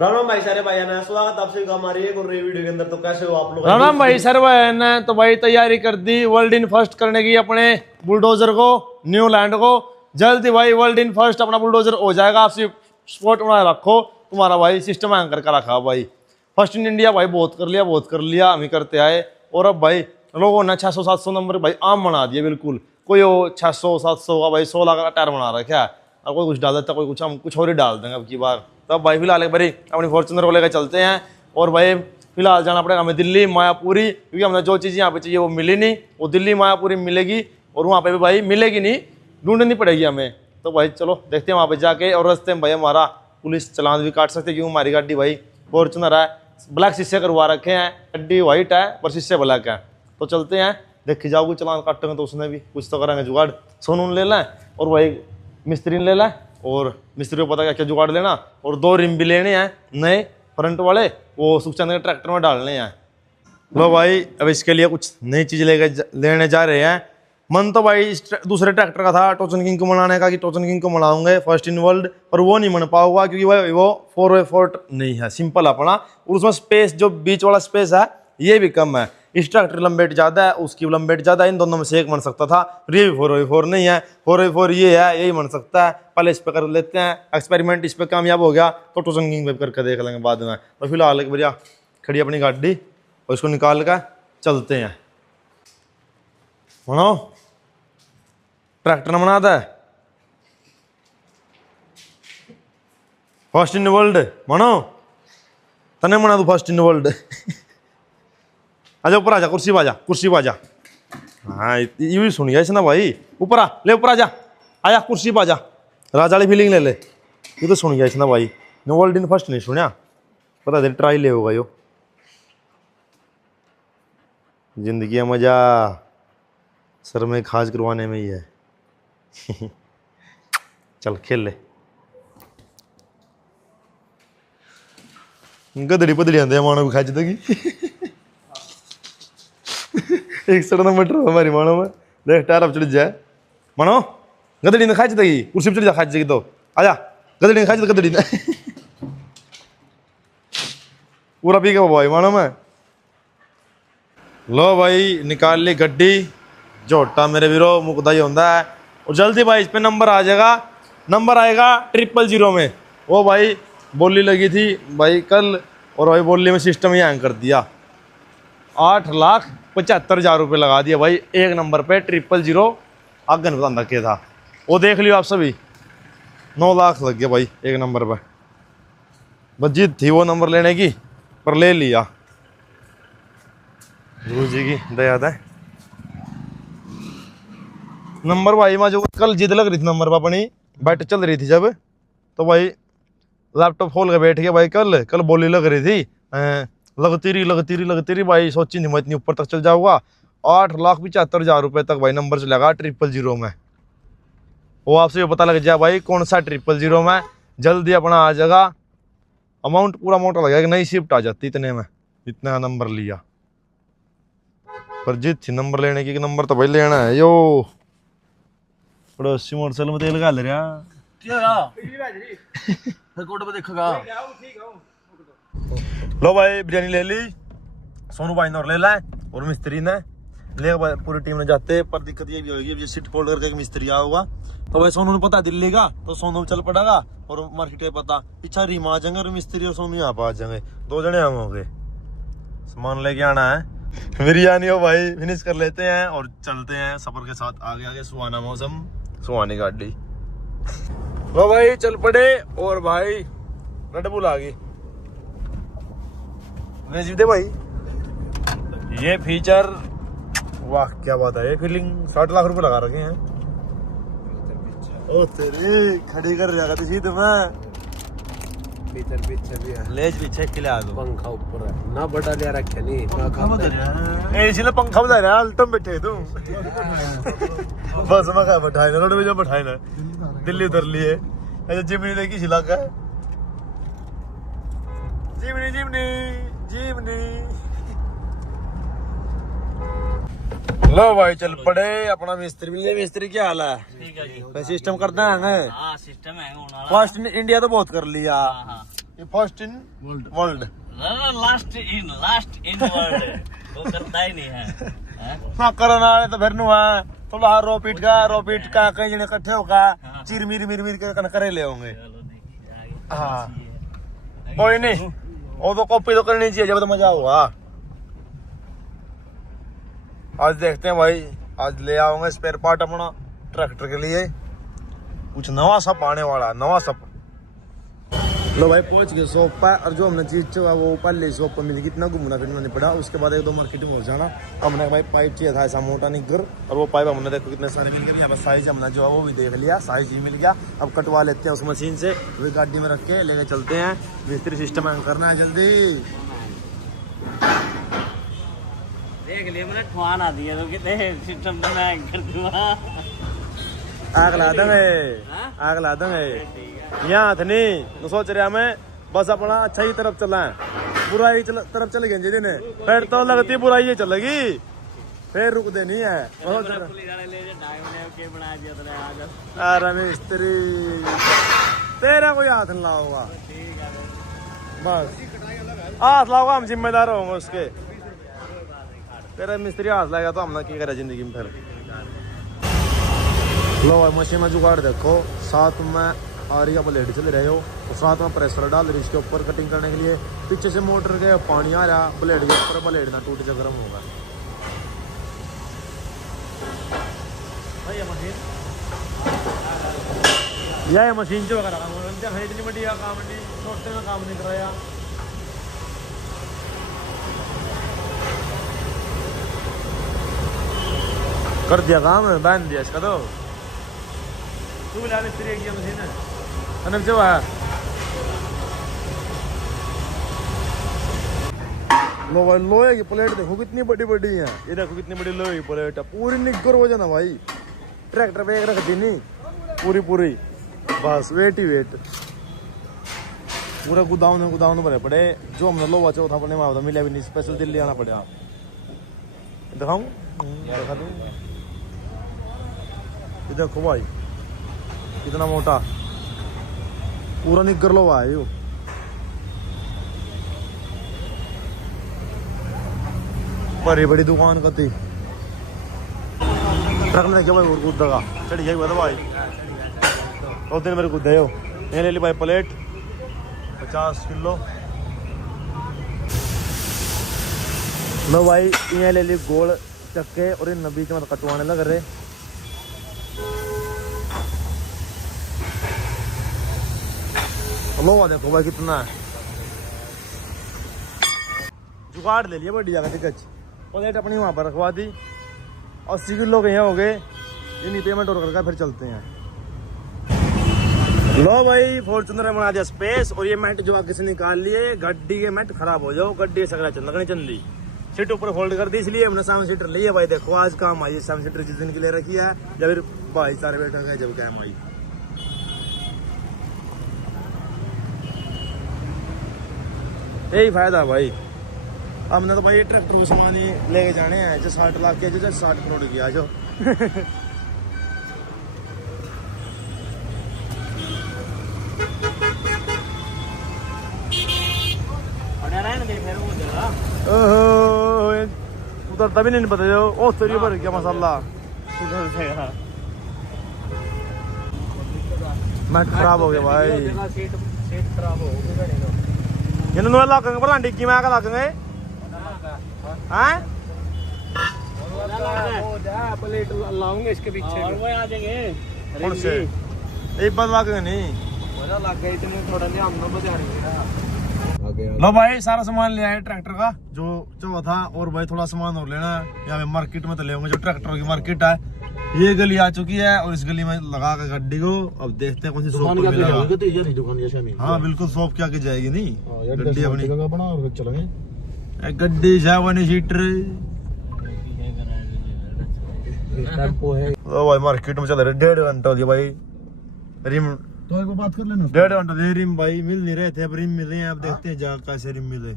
राम भाई सारे भाई ना स्वागत आप सभी का हमारी एक और नई वीडियो के अंदर। तो कैसे हो आप लोग? राम भाई सर ने तो भाई तैयारी कर दी वर्ल्ड इन फर्स्ट करने की अपने बुलडोजर को, न्यूलैंड को। जल्दी भाई वर्ल्ड इन फर्स्ट अपना बुलडोजर हो जाएगा। आप सिर्फ स्पॉट बना रखो, तुम्हारा भाई सिस्टम हैंग करके रखा भाई। फर्स्ट इन इंडिया भाई बहुत कर लिया हम ही करते आए। और अब भाई लोगों ने 600-700 नंबर भाई आम बना दिए बिल्कुल। कोई 600-700 का भाई 16 का टायर बना रखा है, और कोई कुछ डाल देता, कोई कुछ, हम कुछ और ही डाल देंगे अब की बार। तब भाई फिलहाल एक बारी अपनी फॉर्च्यूनर को लेकर चलते हैं। और भाई फिलहाल जाना पड़ेगा हमें दिल्ली मायापुरी, क्योंकि हमने जो चीज़ यहाँ पे चाहिए वो मिली नहीं, वो दिल्ली मायापुरी मिलेगी। और वहाँ पे भी भाई मिलेगी नहीं, ढूंढनी पड़ेगी हमें। तो भाई चलो देखते हैं वहाँ पे जाके। और रास्ते में भाई हमारा पुलिस चलान भी काट सकते, क्योंकि हमारी गाड़ी भाई फॉर्च्यूनर है, ब्लैक शीशे करवा रखे हैं। गड्डी वाइट है पर शीशे ब्लैक है। तो चलते हैं, देख जाओगे चलान काटेंगे तो उसने भी कुछ तो करेंगे जुगाड़। सोनू ले लें और भाई मिस्त्री ले लें, और मिस्त्री को पता क्या क्या जुगाड़ लेना। और 2 रिम भी लेने हैं नए फ्रंट वाले, वो सुखचंद के ट्रैक्टर में डालने हैं। लो भाई अब इसके लिए कुछ नई चीज़ लेने जा रहे हैं। मन तो भाई दूसरे ट्रैक्टर का था टोचन किंग को मनाने का, कि टोचन किंग को मनाऊंगे फर्स्ट इन वर्ल्ड, पर वो नहीं मन पाऊंगा क्योंकि भाई वो 4x4 नहीं है, सिंपल अपना। और उसमें स्पेस जो बीच वाला स्पेस है ये भी कम है। इस ट्रैक्टर लंबेट ज़्यादा है, उसकी लंबेट ज़्यादा है। इन दोनों में से एक बन सकता था, ये भी 4x4 नहीं है, 4x4 ये है, यही बन सकता है। पहले इस पे कर लेते हैं एक्सपेरिमेंट, इस पे कामयाब हो गया तो टोचन किंग पे करके देख लेंगे बाद में। तो फिलहाल एक बढ़िया खड़ी अपनी गाड़ी और इसको निकाल कर चलते हैं। मनो ट्रैक्टर बनाता है फर्स्ट इन वर्ल्ड, मनो तने बना दू फर्स्ट इन वर्ल्ड। आजा ऊपर आजा, कुर्सी पे आजा, कुर्सी पे आजा। हाँ ये भी सुनिए ना भाई, ऊपर आ ले, ऊपर आजा, आजा कुर्सी पे आजा, राजा वाली फीलिंग ले ले। ये तो सुनिए ना भाई, नो वर्ल्ड इन फर्स्ट नहीं सुनिया, पता दे ट्राई ले होगा यो। जिंदगी का मजा सर में खाज करवाने में ही है। चल खेल ले। गदड़ी पदड़ी आते मानो भी खाज देगी। एक सड़ना मटर हमारी मानो में देख टायर अब चढ़ जाए। मानो गदड़ी ने खाज देगी, कुर्सी पे चढ़ जा, खाज देगी तो आजा। गदड़ी ने खाज दे, गदड़ी ने पूरा पी के भाई मानो में। लो भाई निकाल ली गड्डी, झोटा मेरे वीरो मुकदा ही होता है। और जल्दी भाई इस पे नंबर आ जाएगा, नंबर आएगा 000 में। वो भाई बोली लगी थी भाई कल, और भाई बोली में सिस्टम ही हैंग कर दिया। 8,75,000 रुपये लगा दिया भाई एक नंबर पे 000। आगन बता रखे था वो, देख लियो आप सभी। 9 लाख लग गया भाई एक नंबर पे। बस जिद थी वो नंबर लेने की, पर ले लिया। गुरु जी की दया है। नंबर भाई मैं जो कल जिद लग रही थी नंबर पर अपनी, बैट चल रही थी जब, तो भाई लैपटॉप खोल के बैठ गया भाई। कल बोली लग रही थी, लगती रही भाई। सोची नहीं मैं इतनी ऊपर तक चल जाऊंगा। 8,75,000 रुपये तक भाई नंबर चलेगा 000 में। वो आपसे ये पता लग जाए भाई कौन सा 000 में। जल्दी अपना आ जाएगा, अमाउंट पूरा मोटा लगेगा कि नई शिफ्ट आ जाती इतने में, इतना नंबर लिया। पर जिद थी नंबर लेने की, नंबर तो भाई लेना है यो। पड़ोसी मोटरसाइकिल में तेल डाल रहा देखा। लो भाई बिरयानी ले ली, सोनू भाई ने और ले लाए, और मिस्त्री ने ले भाई, पूरी टीम ने जाते। पर दिक्कत ये भी होगी, अब ये सीट फोल्ड करके मिस्त्री आया होगा तो भाई सोनू ने पता दिल्ली का, तो सोनू चल पड़ेगा। और मार्केट में पता पीछा रीमा आ जाएंगे, और मिस्त्री और सोनू यहाँ पर आ जाएंगे, 2 जने हम हो गए। सामान लेके आना है, बिरयानी हो भाई फिनिश कर लेते हैं और चलते हैं सफर के साथ आगे आगे। सुहाना मौसम, सुहानी गाड़ी। लो भाई चल पड़े, और भाई रेड बुल आ गई। दे भाई ये फीचर, वाह क्या बात है। ये फीलिंग 60 लाख रुपए लगा रखे हैं। ओ तेरी खड़ी कर रहा थी तुम्हें, पीछे भी है, लेज पीछे खिला दो, पंखा ऊपर है ना, बड़ा लिया रखे नहीं, इसलिए पंखा बता रहा है। तुम बैठे तुम बस मैं बैठाए ना, रोड में जो बैठाए ना, दिल्ली उतर लिए। ऐसे जिमनी देखी छिला का, जिमनी जिमनी जिमनी। लो भाई चल पड़े, अपना मिस्त्री मिल गया। मिस्त्री क्या हाल है? ठीक है जी। सिस्टम करना है? हाँ सिस्टम है। फर्स्ट इंडिया तो बहुत कर लिया, ये first in world. Last in world वो करता ही नहीं है। ना करना है तो फिर नु है थोड़ा रोपीट का कई जने इकट्ठे होगा चिर मिर के कन करे ले होंगे। हाँ कोई नहीं, वो तो कॉपी तो करनी चाहिए जब तो मजा होगा। आज देखते हैं भाई, आज ले आऊंगा स्पेयर पार्ट अपना ट्रैक्टर के लिए, कुछ नवा सब आने वाला, नवा सब। लो भाई पहुंच गए शॉप पर, और जो हमने चीज चाहिए वो पहले शॉप पर मिली, कितना घूमना फिरना नहीं पड़ा। उसके बाद 1-2 मार्केट में हो जाना। हमने भाई पाइप चाहिए था ऐसा मोटा निगर, और वो पाइप हमने देखो कितने सारे मिल गए। यहाँ पर साइज हमने जो है वो भी देख लिया, साइज ही मिल गया। अब कटवा लेते हैं उस मशीन से, वही गाड़ी में रख के लेके चलते हैं। मिस्त्री सिस्टम करना है जल्दी। देख लिया मैंने ठुआना दिया तो कितने सिस्टम तो मैं कर दूंगा। आग ला देंगे यहाँ थे नहीं तो सोच रहे हमें बस अपना अच्छा ही तरफ चला है, बुराई तरफ चले गए जी ने फिर तो लगती बुराई चलेगी, फिर रुक दे नहीं है। अरे मिस्त्री तेरा कोई हाथ नहीं लाओगा, बस हाथ लाओगा हम जिम्मेदार होंगे उसके। तेरा मिस्त्री हाथ लाएगा तो हमने क्या करा जिंदगी में। फिर लो भाई मशीन में जुगाड़ देखो, साथ में आरिया ब्लेड चल रहे हो, और साथ में प्रेशर डाल रही इसके ऊपर कटिंग करने के लिए। पीछे से मोटर के पानी आ रहा ब्लेड के ऊपर, ब्लेड ना टूट जाए, गर्म होगा। यह मशीन जो खरीदनी बड़ी काम नहीं, छोटे में काम नहीं कराया। कर दिया काम, बांध दिया इसका तो तू भी लाने फिर एक मशीन है अनब जो है। लो भाई लोहे की प्लेट देखो कितनी बड़ी बड़ी है, ये देखो कितनी बड़ी लोहे की प्लेट है, पूरी निग्गर हो जाना भाई। ट्रैक्टर पे एक रख दी नहीं, पूरी बस वेट ही वेट। पूरा गोदाम भरे पड़े, जो हमने लोहा चौथा पड़ने में मिला भी नहीं, स्पेशल दिल्ली आना पड़ा। दिखाऊं दिखा दूं, ये देखो भाई कितना मोटा, पूरा निकर लो है यो। बड़ी बड़ी दुकान का थी, ट्रक में क्या भाई और कूद का चढ़ गया बता भाई। 2 दिन मेरे कूदे हो, ये ले ली भाई प्लेट 50 किलो। लो भाई ये ले ली गोल चक्के, और इन बीच में कटवाने लग रहे। लो देखो भाई कितना है, जुगाड़ ले लिया बड़ी जगह टिकट। प्लेट अपनी वहां पर रखवा दी, 80 किलो के यहाँ हो गए। इन्हीं पेमेंट और करके फिर चलते हैं। लो भाई फॉर्च्यूनर बना दिया स्पेस, और ये मैट जो आगे से निकाल लिए, गड्डी के मैट खराब हो जाओ, गड्डी सगड़ा चंदी सीट ऊपर फोल्ड कर दी, इसलिए हमने 7 सीटर ली है भाई। देखो आज काम आई 7 सीटर जिस दिन के लिए रखी है, जब भाई सारे बैठे गए जब काम आई। यही फायदा भाई, हमने तो भाई ट्रैक्टर को सामान ही लेके जाने हैं, जो 60 लाख के जो 60 करोड़ की आज। उधर तभी नहीं पता जो ओ तेरी पर क्या मसाला मैट खराब हो गया भाई। ये नो लागेंगे भला डिग्गी में आके लागेंगे हैं, प्लेट लाऊंगे इसके पीछे और वो आ जाएंगे। कौन से एक बार लागेंगे नहीं, लग गई इतने थोड़ा ले हम लोग बजा। लो भाई सारा सामान ले आए ट्रैक्टर का जो था, और भाई थोड़ा सामान और लेना है। यहाँ पे मार्केट में तो ले होंगे, जो ट्रैक्टर की मार्केट है। ये गली आ चुकी है, और इस गली में लगा कर गड्डी को अब देखते हैं कौन सी शॉप पर मिलेगा। हाँ बिल्कुल शॉप क्या की जाएगी नहीं, गड्डी अपनी चलेंगे। गड्डी 7 सीटर भाई मार्केट में चल रहे 1.5 घंटा हो गया भाई। रिम तो एक बात कर लेना, 1.5 घंटा दे रिम भाई मिल नहीं रहे थे, अब रिम मिले हैं। अब देखते हैं जा कैसे रिम मिले,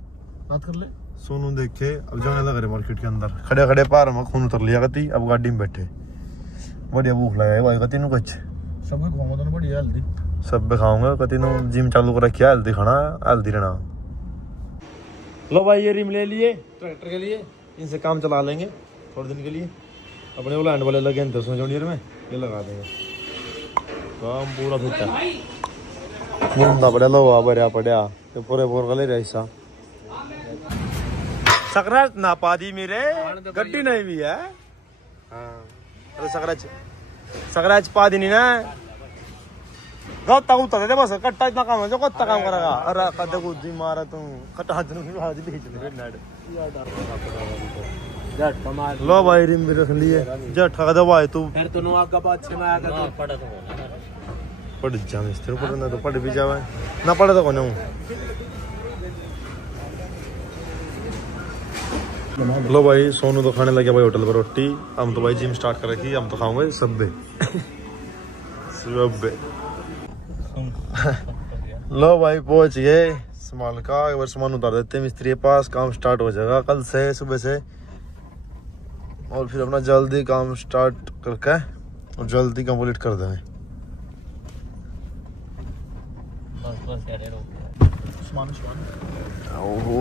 बात कर ले। सोनू देखे अब जाने लग रहे मार्केट के अंदर, खड़े खड़े पार में खून उतर लिया गति। अब गाड़ी में बैठे, बढ़िया भूख लगा है भाई गति नु कुछ सब खाऊंगा तो बढ़िया हेल्दी। सब भी खाऊंगा कति नु जिम चालू कर रखी है हेल्दी खाना हेल्दी रहना। लो भाई ये रिम ले लिए ट्रैक्टर के लिए, इनसे काम चला लेंगे थोड़े दिन के लिए। अपने वो लैंड वाले लगे हैं 10 जोनियर में, ये लगा देंगे काम पूरा फिट है। मुंडा पड़ा लो बढ़िया पड़ा तो पूरे बोर गले रहा सकराच ना पा दी मेरे गड्डी नहीं भी है। हाँ अरे सकराच पा दी नहीं ना गत्ता उता दे बस कट्टा इतना काम है जो कत्ता काम करेगा। अरे कद गुद्दी मारा तू कट्टा हाथ में हाथ भेज दे नेट जट कमाल। लो भाई रिम भी रख लिए जट का दवाई तू फिर तूने आगे पाछे में आया कर पड़ा तो पड़ जा मिस्टर पर ना तो पड़ भी जावे ना पड़े तो कोने लो भाई सोनू तो खाने लगे भाई होटल पर रोटी। हम तो भाई जिम स्टार्ट कर रखी, हम तो खाऊंगे सब्बे सब्बे। लो भाई पहुंच गए सामान का, एक बार सामान उतार देते हैं मिस्त्री के पास, काम स्टार्ट हो जाएगा कल से सुबह से। और फिर अपना जल्दी काम स्टार्ट करके और जल्दी कंप्लीट कर देंगे। बस यार रो ओहो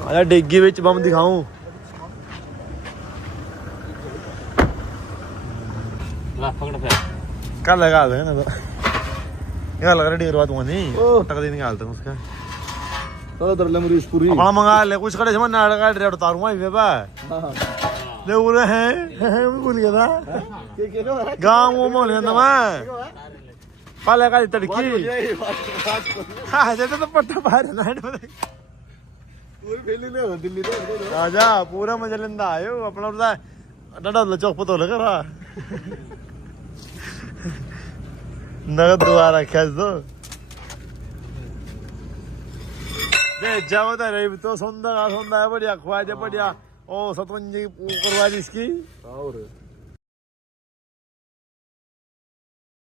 आया डिग्गी विच बम दिखाऊं ला पकड़ फिर कल लगा दे ना तो यहाँ लग रहा है बात हुआ नहीं टक दिन निकालते हैं उसका तो दर ले मुरीश पूरी अपना मंगा ले कुछ करे समझ ना लगा रेट उतारूंगा ये बा ले बोले हैं मैं भूल गया था गांव वो मोल है ना मैं पाले का तड़की हां जैसे तो पट्टा बाहर नाइट में पूरी फैली ले दिल्ली तो आजा पूरा मजा लेंदा आयो अपना पता डडा चौक पतो लगा रहा नगद दोबारा खेच दो दे जाओ तो रही तो सौंदा है बढ़िया खुआ जा बढ़िया ओ सतवंजी करवा दी इसकी और